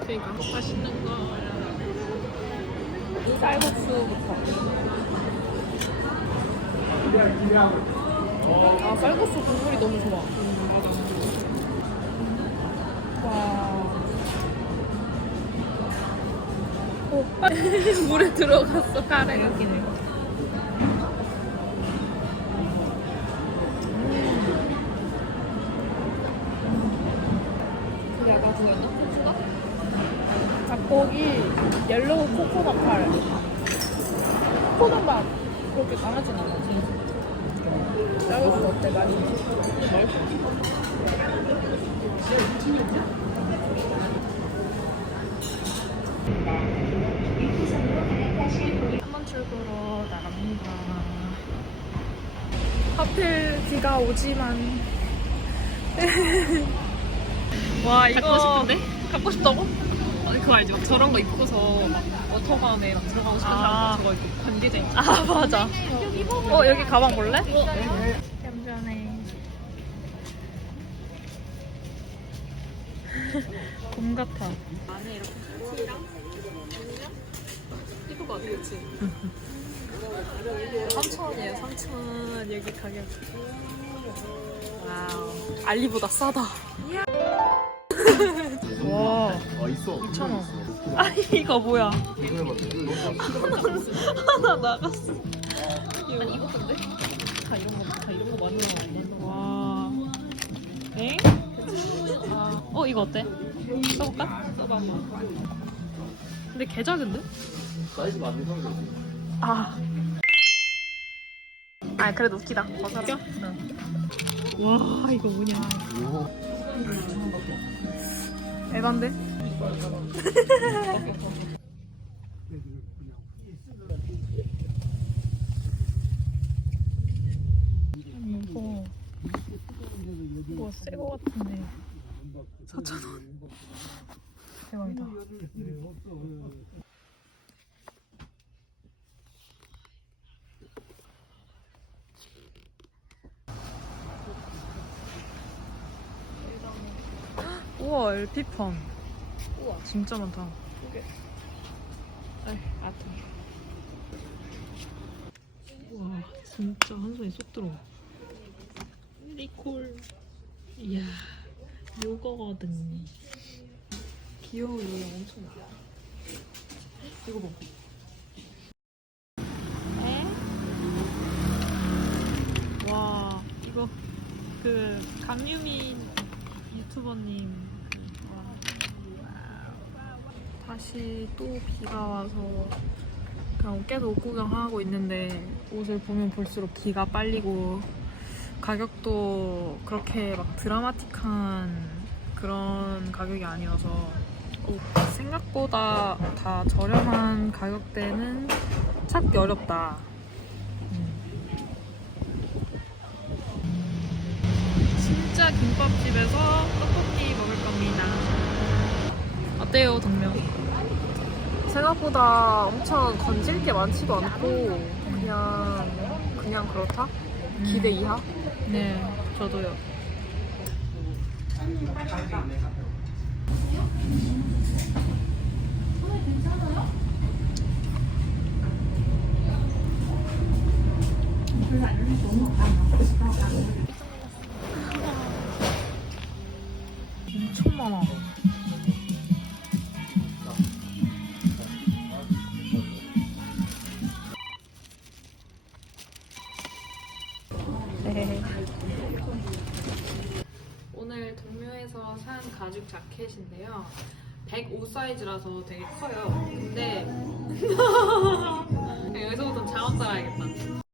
그러니까 맛있는 거. 쌀국수부터. 아 쌀국수 국물이 너무 좋아. 와. 오, 물에 들어갔어 카레가. 닭고기 옐로우 코코넛 카레. 코코넛 맛 그렇게 강하진 않아. 쌀국수 어때? 맛있지? 한번 출구로 나갑니다. 하필 비가 오지만. 와 이거 갖고 싶은데? 갖고 싶다고? 아니 그거 알지? 막 저런 거 입고서 막 워터밤에 막 들어가고 싶은 아. 사람 저거 입고 관계자 있지? 아 맞아. 어 여기 가방 볼래? 얌전해. 봄 같아. 안에 이렇게 팬티랑 이쁠 것 같아 그치? 3,000원이에요 3,000원 여기 가격 와우 알리보다 싸다 와. 아 있어. 2,000원. 아 이거 뭐야. 하나 나갔어 아니 이거 근데? 다 이런 거, 다 이런 거 많이 나와 와. 엥? 아, 어 이거 어때? 써볼까? 써봐 근데 개 작은데? 사이즈 맞는 상대. 아. 아 그래도 웃기다. 웃겨? 와 이거 뭐냐 에반데? 이거 이거 새거 같은데. 4,000원. 대박이다 우와 LP판 우와. 진짜 많다. 아이 아톰 와 진짜 한 손에 쏙 들어 니콜. 이야 요거거든 귀여운 요양 엄청 많아 이거 봐 와 이거 그 강유민 유튜버님. 다시 또 비가 와서 그냥 계속 옷 구경하고 있는데 옷을 보면 볼수록 기가 빨리고 가격도 그렇게 막 드라마틱한 그런 가격이 아니어서 어, 생각보다 다 저렴한 가격대는 찾기 어렵다. 음. 진짜 김밥집에서 어때요, 동명? 생각보다 엄청 건질 게 많지도 않고 그냥 그냥 그렇다? 기대 이하? 네, 저도요. 엄청 많아. 편의점에서 산 가죽 자켓인데요. 105 사이즈라서 되게 커요. 근데 여기서부터 자원 따라야겠다.